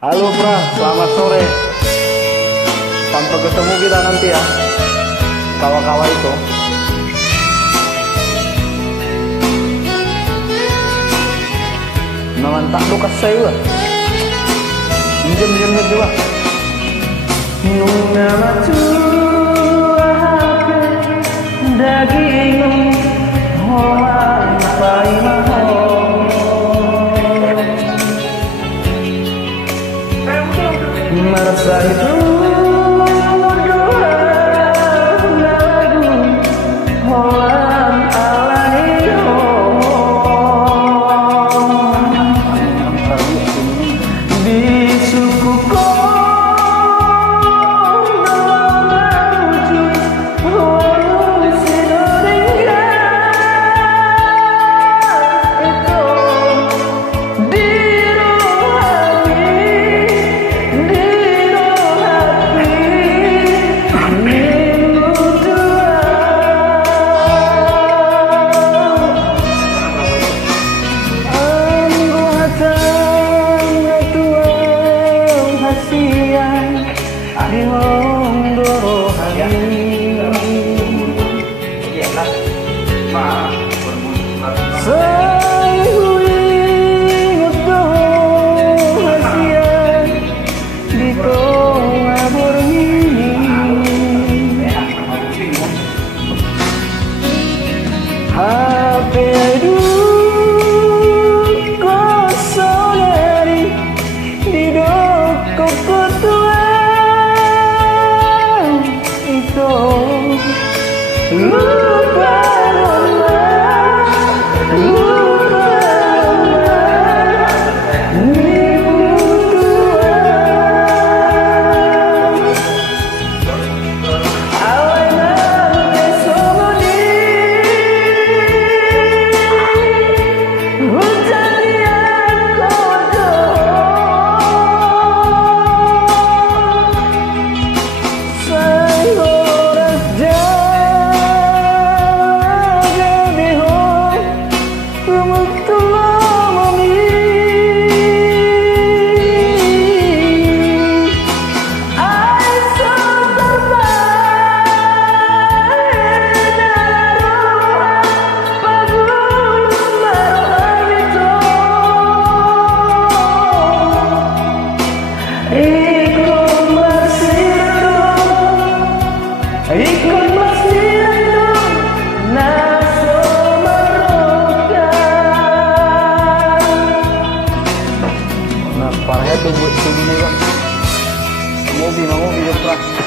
Halo Pra, selamat sore. Sampai ketemu kita nanti ya, kawan-kawan itu. Naman takbo ka sa'yo. Minjem juga. Nung namatua hake daging hoang pai mahong merasa itu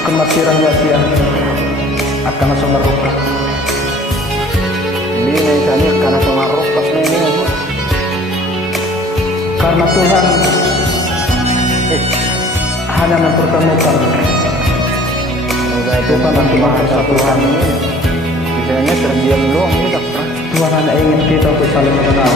kemasiran wasiat akan langsung merokok. Ini misalnya karena merokok ini karena Tuhan hanya mempertemukan. Tuhan nanti maha Tuhan ini misalnya terdiam doang ini tak pernah. Tuhan hanya ingin kita untuk saling mengenal.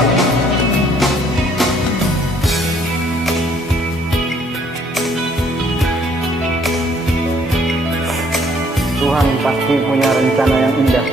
Tuhan pasti punya rencana yang indah.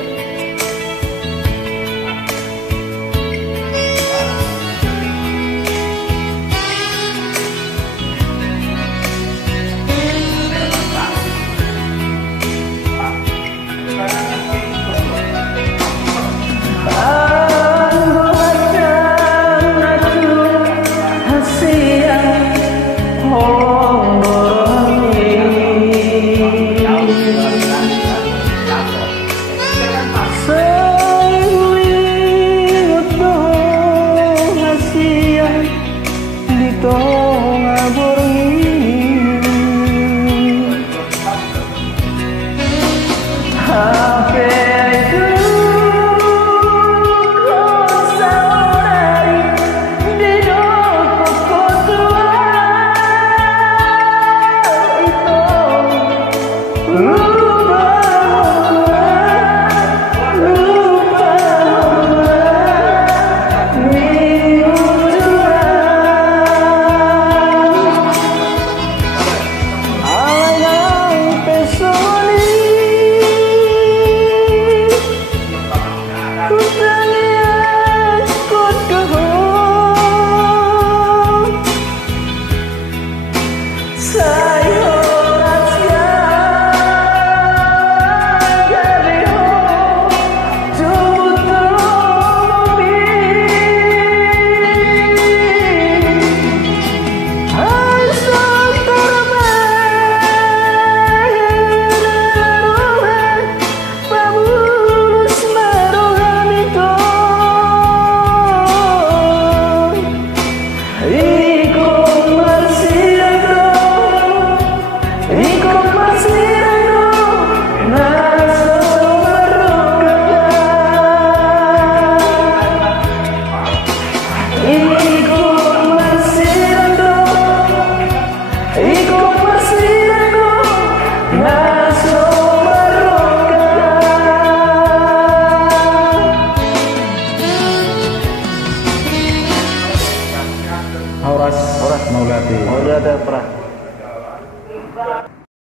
Ora. Maulati. Maulati pernah.